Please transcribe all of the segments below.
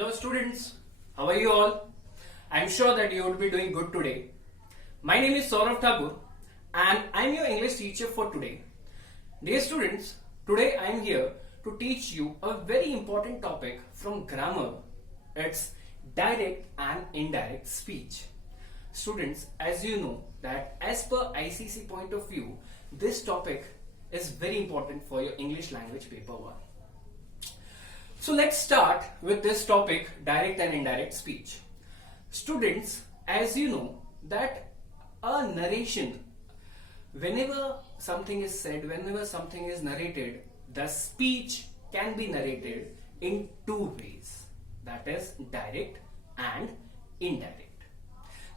Hello students, how are you all? I'm sure that you would be doing good today. My name is Sourav Thakur and I'm your English teacher for today. Dear students, today I'm here to teach you a very important topic from grammar. It's direct and indirect speech. Students, as you know that as per ICSE point of view, this topic is very important for your English language paper 1. So let's start with this topic, direct and indirect speech. Students, as you know that a narration, whenever something is said, whenever something is narrated, the speech can be narrated in two ways. That is direct and indirect.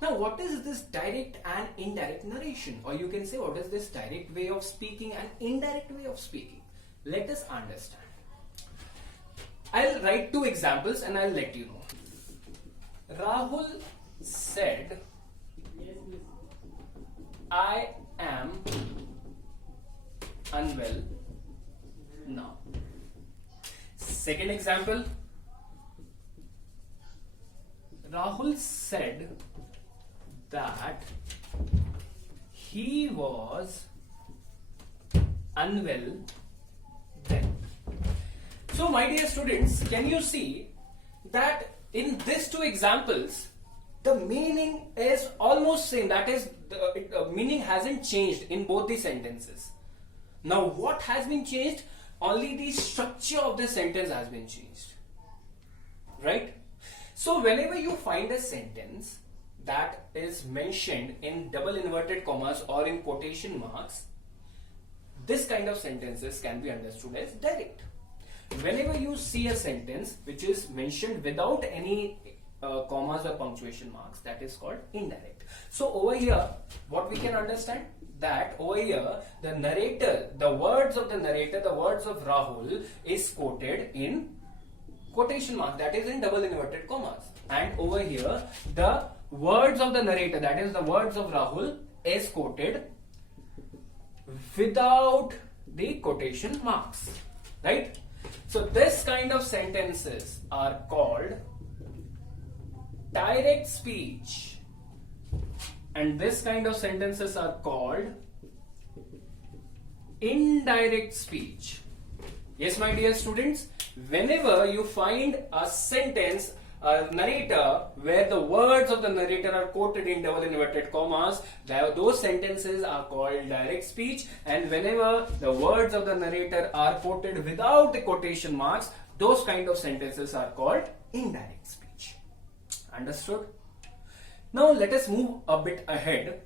Now what is this direct and indirect narration? Or you can say what is this direct way of speaking and indirect way of speaking? Let us understand. I'll write two examples and I'll let you know. Rahul said, I am unwell now. Second example, Rahul said that he was unwell then. So my dear students, can you see that in these two examples, the meaning is almost same. That is, the meaning hasn't changed in both the sentences. Now what has been changed? Only the structure of the sentence has been changed. Right? So whenever you find a sentence that is mentioned in double inverted commas or in quotation marks, this kind of sentences can be understood as direct. Whenever you see a sentence which is mentioned without any commas or punctuation marks, that is called indirect. So over here, what we can understand, that over here the narrator, the words of the narrator, the words of Rahul is quoted in quotation marks, that is in double inverted commas. And over here the words of the narrator, that is the words of Rahul, is quoted without the quotation marks. Right? So this kind of sentences are called direct speech, and this kind of sentences are called indirect speech. Yes, my dear students, whenever you find a sentence, a narrator, where the words of the narrator are quoted in double inverted commas, those sentences are called direct speech, and whenever the words of the narrator are quoted without the quotation marks, those kind of sentences are called indirect speech. Understood? Now let us move a bit ahead.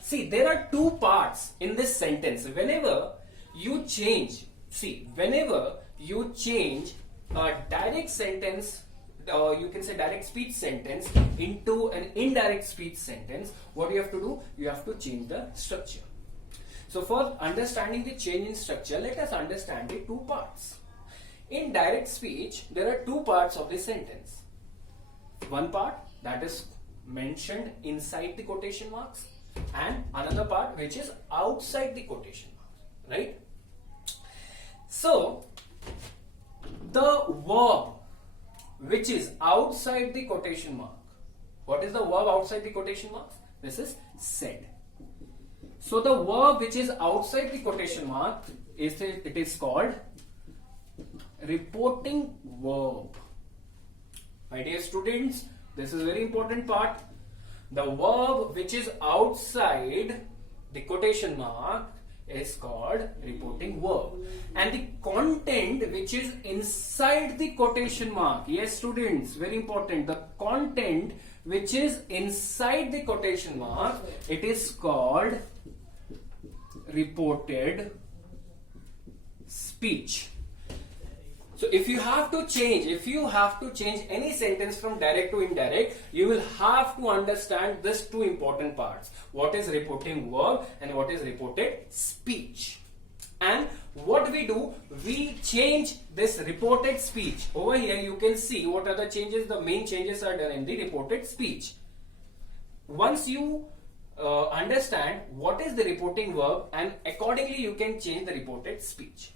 See, there are two parts in this sentence. Whenever you change a direct sentence, you can say direct speech sentence, into an indirect speech sentence, what you have to do? You have to change the structure. So for understanding the change in structure, let us understand the two parts. In direct speech, there are two parts of the sentence. One part that is mentioned inside the quotation marks, and another part which is outside the quotation marks. Right? So the verb which is outside the quotation mark. What is the verb outside the quotation marks? This is said. So the verb which is outside the quotation mark it is called reporting verb. My dear students, this is a very important part. The verb which is outside the quotation mark is called reporting verb, and the content which is inside the quotation mark, yes students, very important, the content which is inside the quotation mark, it is called reported speech. So if you have to change any sentence from direct to indirect, you will have to understand these two important parts. What is reporting verb and what is reported speech. And what we do, we change this reported speech. Over here you can see what are the changes. The main changes are done in the reported speech. Once you understand what is the reporting verb, and accordingly you can change the reported speech.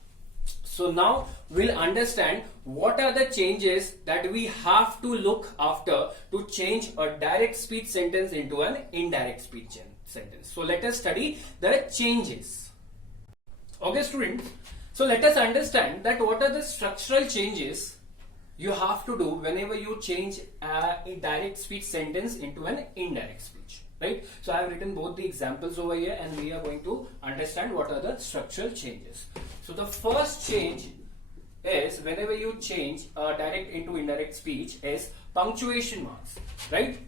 So now we'll understand what are the changes that we have to look after to change a direct speech sentence into an indirect speech sentence. So let us study the changes. Okay students, so let us understand that what are the structural changes you have to do whenever you change a direct speech sentence into an indirect speech. Right? So I have written both the examples over here and we are going to understand what are the structural changes. So the first change is whenever you change direct into indirect speech is punctuation marks. Right?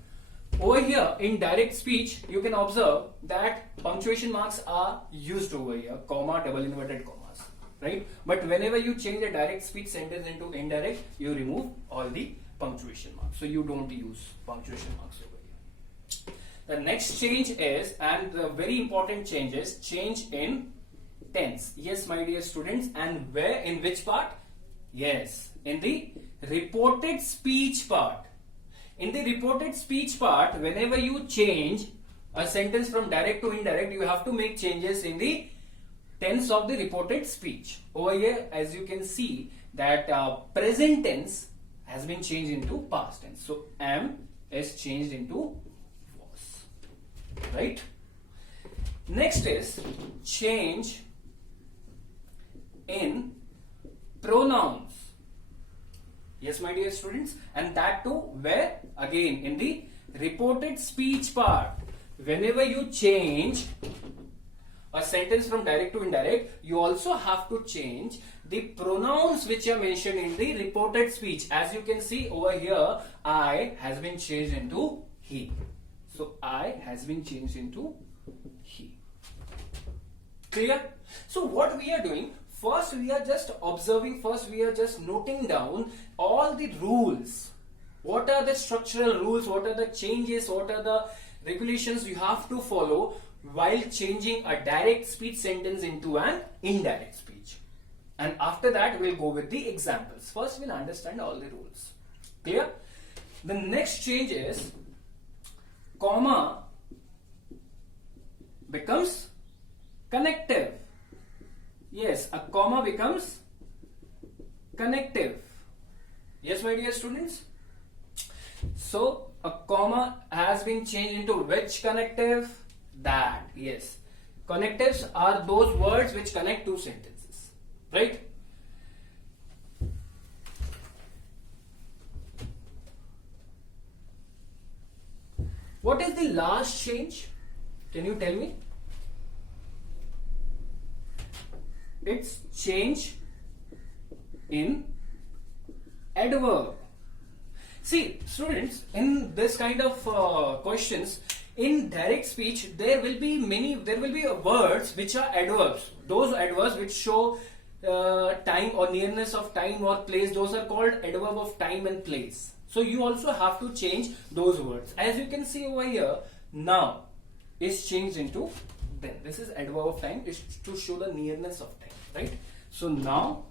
Over here in direct speech you can observe that punctuation marks are used over here, comma, double inverted commas. Right? But whenever you change a direct speech sentence into indirect, you remove all the punctuation marks. So you don't use punctuation marks over here. The next change is, and the very important change is, change in tense. Yes, my dear students, and where, in which part? Yes, in the reported speech part. In the reported speech part, whenever you change a sentence from direct to indirect, you have to make changes in the tense of the reported speech. Over here, as you can see, that present tense has been changed into past tense. So, am is changed into right? Next is change in pronouns. Yes, my dear students, and that too where? Again in the reported speech part. Whenever you change a sentence from direct to indirect, you also have to change the pronouns which are mentioned in the reported speech. As you can see over here, I has been changed into he. So I has been changed into he. Clear? So what we are doing, first we are just observing, first we are just noting down all the rules. What are the structural rules, what are the changes, what are the regulations you have to follow while changing a direct speech sentence into an indirect speech. And after that we'll go with the examples. First we'll understand all the rules. Clear? The next change is comma becomes connective. Yes, a comma becomes connective. Yes, my dear students. So a comma has been changed into which connective? That. Yes. Connectives are those words which connect two sentences. Right? What is the last change? Can you tell me? It's change in adverb. See, students, in this kind of questions, in direct speech, there will be words which are adverbs. Those adverbs which show time or nearness of time or place, those are called adverb of time and place. So you also have to change those words. As you can see over here, now is changed into then. This is adverb of time, is to show the nearness of time, right? So now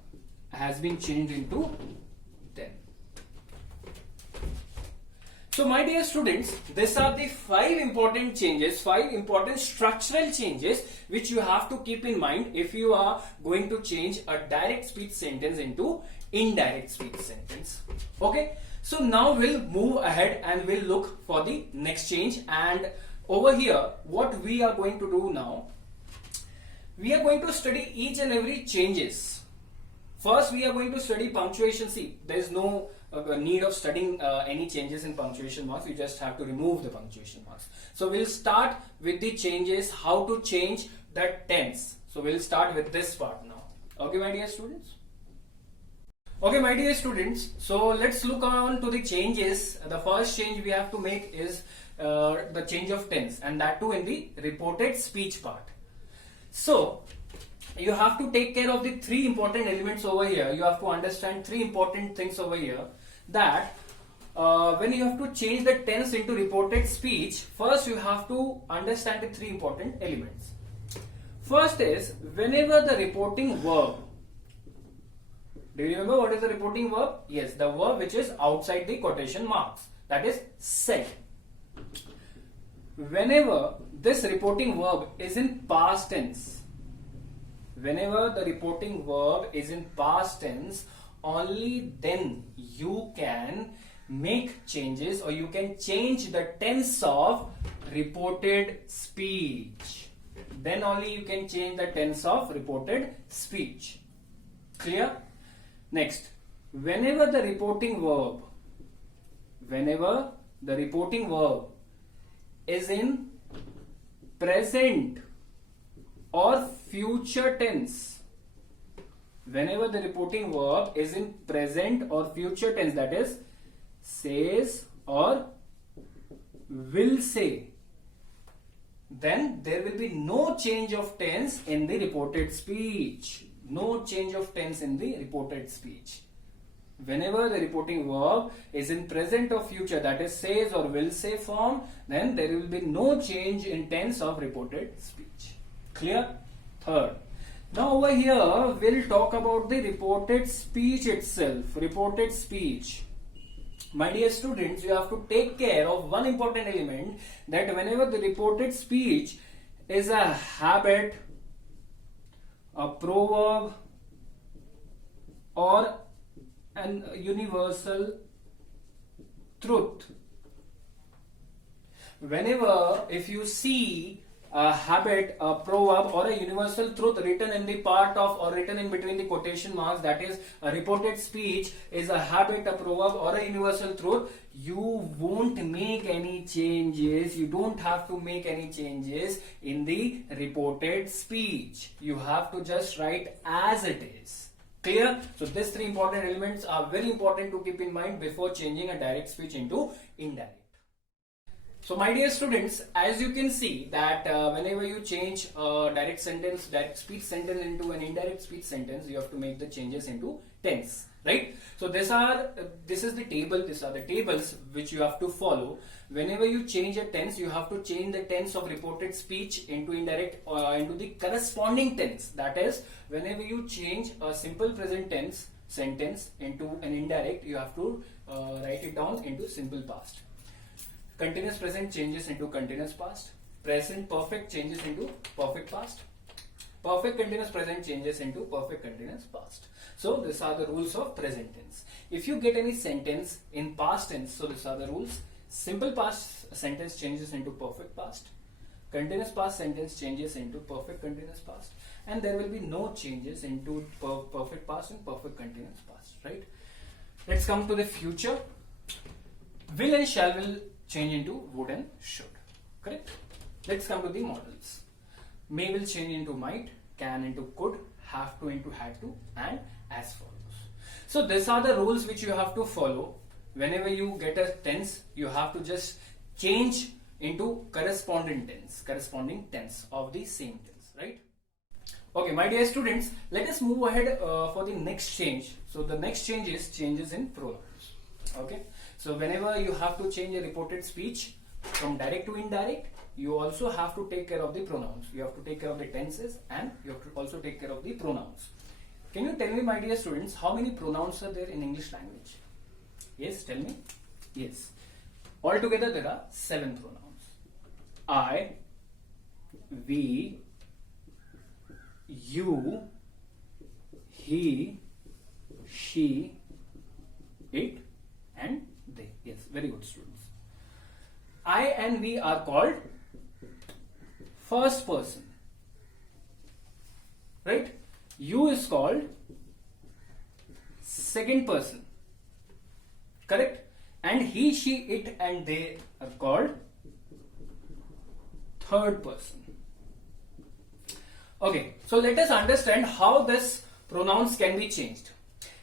has been changed into then. So my dear students, these are the 5 important changes, 5 important structural changes which you have to keep in mind if you are going to change a direct speech sentence into indirect speech sentence. Okay. So now we'll move ahead and we'll look for the next change. And over here, what we are going to do now, we are going to study each and every changes. First, we are going to study punctuation. See, there is no need of studying any changes in punctuation marks. You just have to remove the punctuation marks. So we'll start with the changes, how to change the tense. So we'll start with this part now. Okay, my dear students? Okay, my dear students, so let's look on to the changes. The first change we have to make is the change of tense, and that too in the reported speech part. So you have to take care of the 3 important elements over here. You have to understand 3 important things over here, that when you have to change the tense into reported speech, first you have to understand the 3 important elements. First is whenever the reporting verb. Do you remember what is the reporting verb? Yes, the verb which is outside the quotation marks, that is said. Whenever this reporting verb is in past tense, whenever the reporting verb is in past tense, only then you can make changes or you can change the tense of reported speech. Then only you can change the tense of reported speech. Clear? Next, whenever the reporting verb is in present or future tense, whenever the reporting verb is in present or future tense, that is says or will say, then there will be no change of tense in the reported speech. No change of tense in the reported speech. Whenever the reporting verb is in present or future, that is says or will say form, then there will be no change in tense of reported speech. Clear? Third. Now over here we'll talk about the reported speech itself. Reported speech. My dear students, you have to take care of one important element, that whenever the reported speech is a habit, a proverb, or an universal truth. Whenever if you see a habit, a proverb, or a universal truth written in the part of or written in between the quotation marks, that is a reported speech is a habit, a proverb, or a universal truth, you won't make any changes. You don't have to make any changes in the reported speech. You have to just write as it is. Clear? So these three important elements are very important to keep in mind before changing a direct speech into indirect. So my dear students, as you can see that whenever you change a direct speech sentence into an indirect speech sentence, you have to make the changes into tense, right? So these are the tables which you have to follow. Whenever you change a tense, you have to change the tense of reported speech into indirect into the corresponding tense. That is, whenever you change a simple present tense sentence into an indirect, you have to write it down into simple past. Continuous present changes into continuous past. Present perfect changes into perfect past. Perfect continuous present changes into perfect continuous past. So these are the rules of present tense. If you get any sentence in past tense, so these are the rules. Simple past sentence changes into perfect past. Continuous past sentence changes into perfect continuous past. And there will be no changes into perfect past and perfect continuous past, right? Let's come to the future. Will and shall will change into would and should. Correct? Let's come to the models. May will change into might, can into could, have to into had to, and as follows. So these are the rules which you have to follow. Whenever you get a tense, you have to just change into corresponding tense of the same tense, right? Okay, my dear students, let us move ahead for the next change. So the next change is changes in pronouns. Okay, so whenever you have to change a reported speech from direct to indirect, you also have to take care of the pronouns. You have to take care of the tenses and you have to also take care of the pronouns. Can you tell me, my dear students, how many pronouns are there in English language? Yes, tell me. Yes. Altogether there are 7 pronouns. I, we, you, he, she, it, and they. Yes, very good, students. I and we are called first person, right? You is called second person, correct? And he, she, it, and they are called third person. Okay, so let us understand how this pronouns can be changed.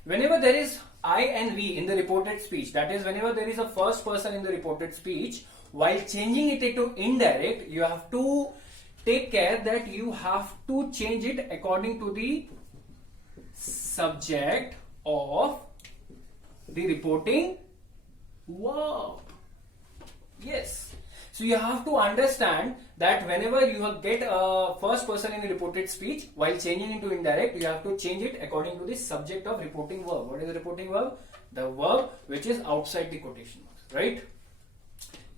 Whenever there is I and we in the reported speech, that is, whenever there is a first person in the reported speech, while changing it into indirect, you have to take care that you have to change it according to the subject of the reporting verb. Yes. So you have to understand that whenever you get a first person in the reported speech, while changing into indirect, you have to change it according to the subject of reporting verb. What is the reporting verb? The verb which is outside the quotation marks, right?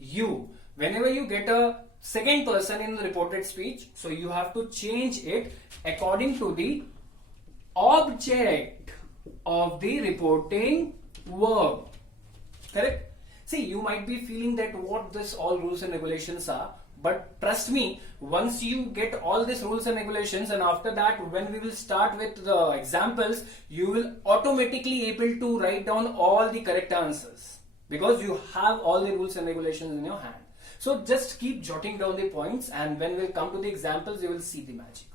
You. Whenever you get a second person in the reported speech. So you have to change it according to the object of the reporting verb. Correct? See, you might be feeling that what this all rules and regulations are, but trust me, once you get all these rules and regulations, and after that when we will start with the examples, you will automatically able to write down all the correct answers because you have all the rules and regulations in your hand. So just keep jotting down the points, and when we'll come to the examples, you will see the magic,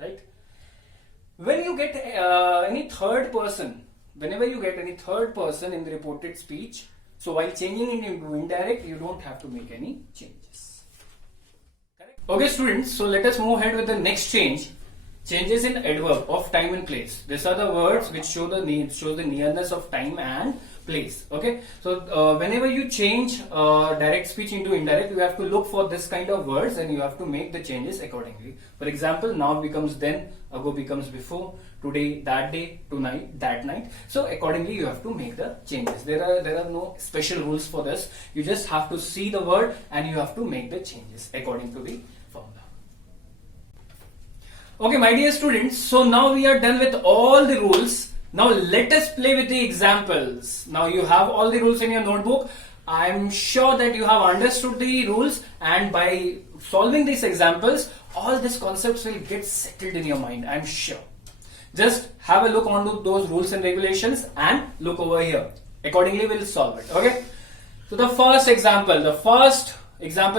right? When you get any third person, whenever you get any third person in the reported speech, so while changing it into indirect, you don't have to make any changes. Correct? Okay, students, so let us move ahead with the next change. Changes in adverb of time and place. These are the words which show the nearness of time and place. Okay, so whenever you change direct speech into indirect, you have to look for this kind of words and you have to make the changes accordingly. For example, now becomes then, ago becomes before, today that day, tonight that night. So accordingly you have to make the changes. There are no special rules for this. You just have to see the word and you have to make the changes according to the formula. Okay, my dear students, so now we are done with all the rules. Now let us play with the examples. Now you have all the rules in your notebook. I am sure that you have understood the rules, and by solving these examples, all these concepts will get settled in your mind, I am sure. Just have a look onto those rules and regulations and look over here. Accordingly we'll solve it. Okay. So the first example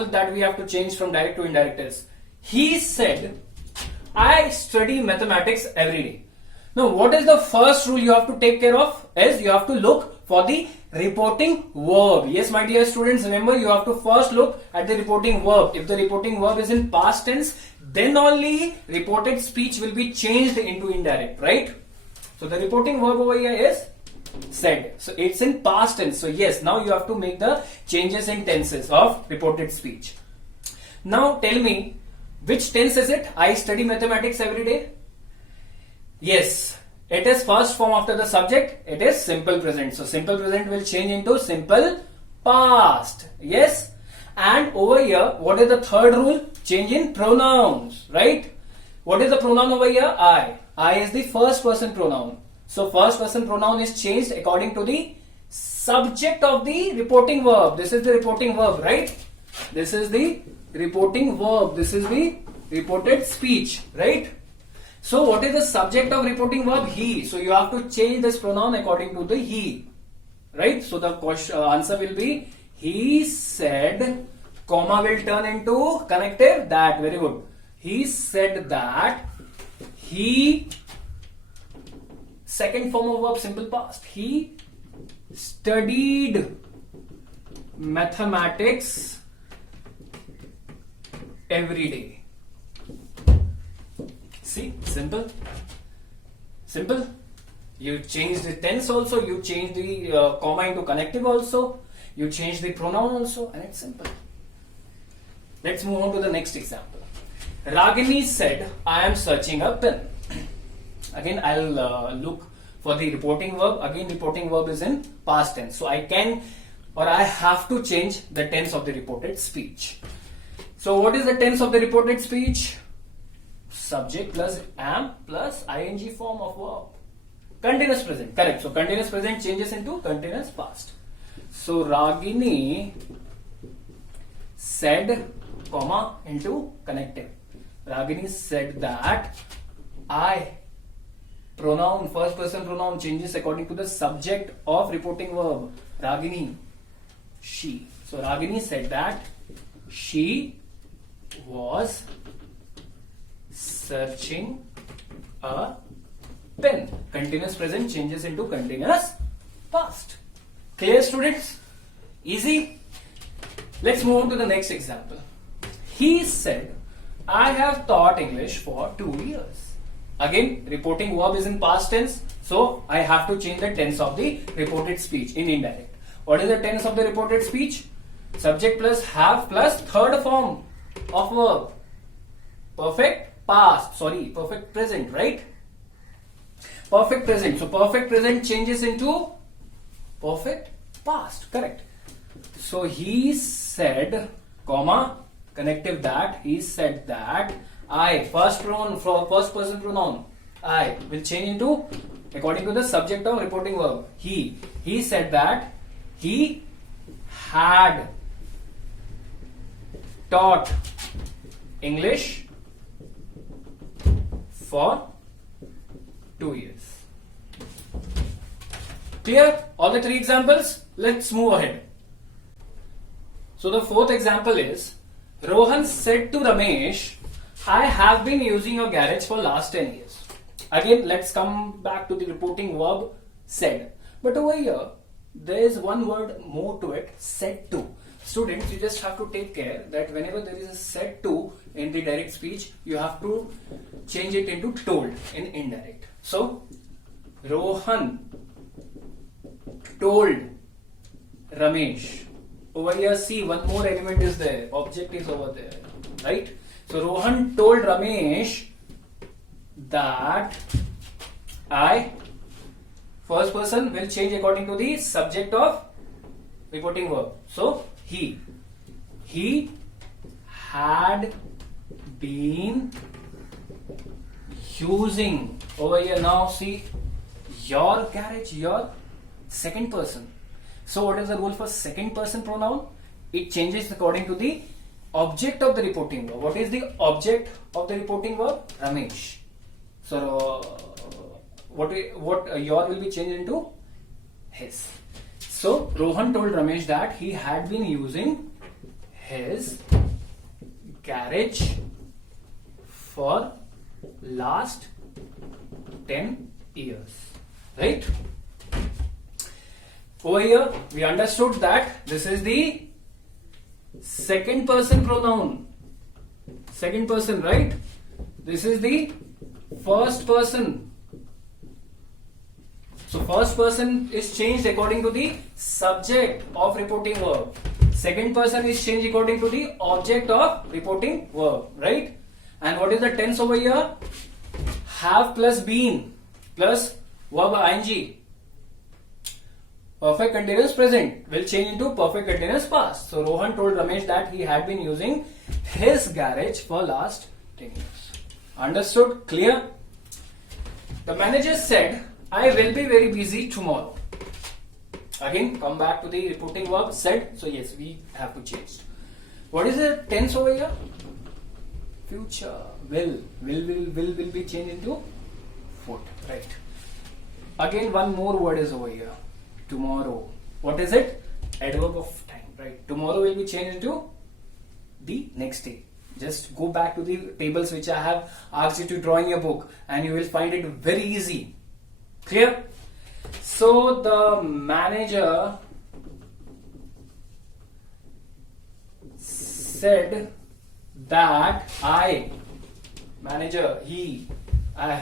that we have to change from direct to indirect is, he said, I study mathematics every day. Now what is the first rule you have to take care of is you have to look for the reporting verb. Yes, my dear students, remember you have to first look at the reporting verb. If the reporting verb is in past tense, then only reported speech will be changed into indirect, right? So the reporting verb over here is said. So it's in past tense. So yes, now you have to make the changes in tenses of reported speech. Now tell me, which tense is it? I study mathematics every day. Yes, it is first form after the subject. It is simple present. So simple present will change into simple past. Yes. And over here, what is the third rule? Change in pronouns, right? What is the pronoun over here? I. I is the first person pronoun. So first person pronoun is changed according to the subject of the reporting verb. This is the reporting verb, right? This is the reporting verb. This is the reported speech, right? So what is the subject of reporting verb? He. So you have to change this pronoun according to the he, right? So the answer will be, he said, comma will turn into connective that. Very good. He said that he, second form of verb, simple past. He studied mathematics every day. See, simple. Simple. You change the tense also, you change the comma into connective also, you change the pronoun also, and it's simple. Let's move on to the next example. Ragini said, I am searching a pen. Again, I'll look for the reporting verb. Again, reporting verb is in past tense. So I can or I have to change the tense of the reported speech. So what is the tense of the reported speech? Subject plus am plus ing form of verb. Continuous present, correct. So continuous present changes into continuous past. So Ragini said, comma into connective. Ragini said that I, pronoun, first person pronoun changes according to the subject of reporting verb. Ragini, she. So Ragini said that she was searching a pen. Continuous present changes into continuous past. Clear, students? Easy? Let's move on to the next example. He said, I have taught English for 2 years. Again, reporting verb is in past tense, so I have to change the tense of the reported speech in indirect. What is the tense of the reported speech? Subject plus have plus third form of verb. Perfect present, right? Perfect present. So perfect present changes into perfect past, correct. So he said, comma, connective that, he said that I, first person pronoun, I will change into, according to the subject of reporting verb, he. He said that he had taught English for 2 years. Clear? All the 3 examples? Let's move ahead. So the 4th example is, Rohan said to Ramesh, I have been using your garage for last 10 years. Again, let's come back to the reporting verb said. But over here, there is one word more to it, said to. Students, you just have to take care that whenever there is a said to in the direct speech, you have to change it into told in indirect. So, Rohan told Ramesh. Over here, see, one more element is there. Object is over there, right? So, Rohan told Ramesh that I, first person will change according to the subject of reporting verb. So, he had been using, over here now see, your garage, your second person. So what is the rule for second person pronoun? It changes according to the object of the reporting verb. What is the object of the reporting verb? Ramesh. So what your will be changed into his. So Rohan told Ramesh that he had been using his garage for last 10 years. Right? Over here, we understood that this is the second person pronoun. Second person, right? This is the first person. So, first person is changed according to the subject of reporting verb. Second person is changed according to the object of reporting verb, right? And what is the tense over here? Have plus been plus verb ing. Perfect continuous present will change into perfect continuous past. So Rohan told Ramesh that he had been using his garage for last 10 years. Understood? Clear? The manager said, I will be very busy tomorrow. Again, come back to the reporting verb said. So yes, we have to change. What is the tense over here? Future. Will be changed into would. Right. Again, one more word is over here. Tomorrow. What is it? Adverb of time, right? Tomorrow will be changed into the next day. Just go back to the tables which I have asked you to draw in your book and you will find it very easy. Clear? So the manager said that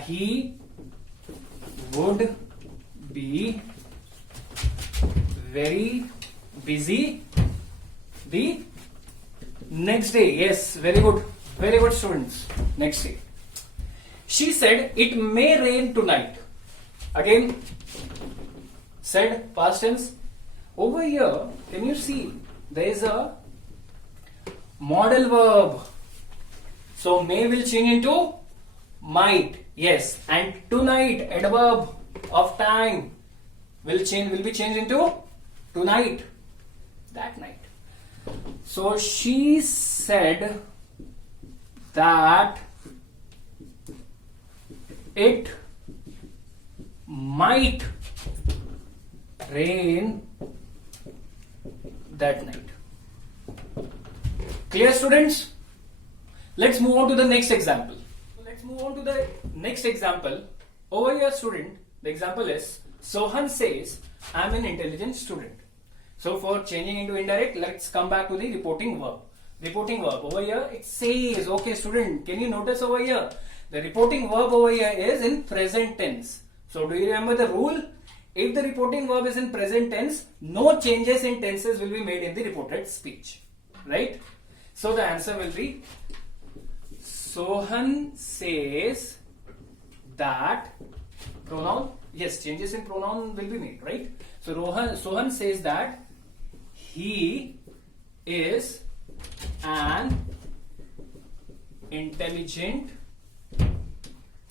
he would be very busy the next day. Yes, very good students. Next day. She said it may rain tonight. Again, said past tense. Over here, can you see there is a modal verb. So may will change into might. Yes, and tonight adverb of time will be changed into tonight, that night. So she said that it might rain that night. Clear, students? Let's move on to the next example. Over here, student, the example is Sohan says, I am an intelligent student. So for changing into indirect, let's come back to the reporting verb. Reporting verb over here, it says, okay student, can you notice over here? The reporting verb over here is in present tense. So do you remember the rule? If the reporting verb is in present tense, no changes in tenses will be made in the reported speech. Right? So the answer will be, Sohan says that pronoun, yes, changes in pronoun will be made, right? So Sohan says that he is an intelligent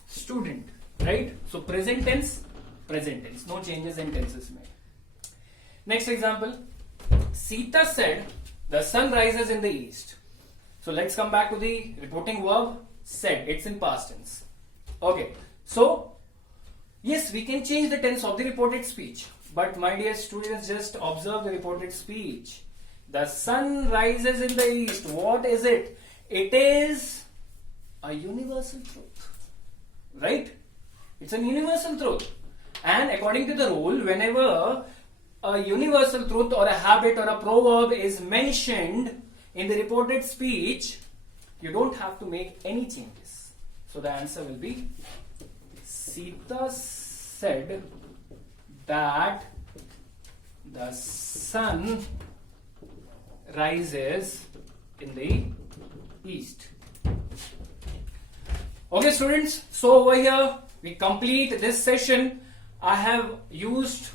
student, right? So present tense, no changes in tenses made. Next example, Sita said the sun rises in the east. So let's come back to the reporting verb said. It's in past tense. Okay, so yes, we can change the tense of the reported speech, but my dear students, just observe the reported speech. The sun rises in the east. What is it? It is a universal truth, right? It's a universal truth, and according to the rule, whenever a universal truth or a habit or a proverb is mentioned in the reported speech, you don't have to make any changes. So the answer will be Sita said that the sun rises in the east. Okay students, so over here we complete this session. I have used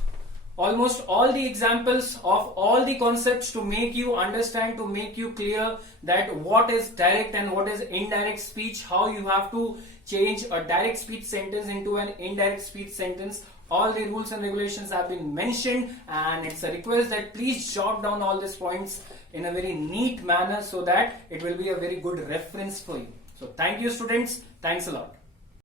almost all the examples of all the concepts to make you understand, to make you clear that what is direct and what is indirect speech, how you have to change a direct speech sentence into an indirect speech sentence. All the rules and regulations have been mentioned, and it's a request that please jot down all these points in a very neat manner so that it will be a very good reference for you. So thank you students. Thanks a lot.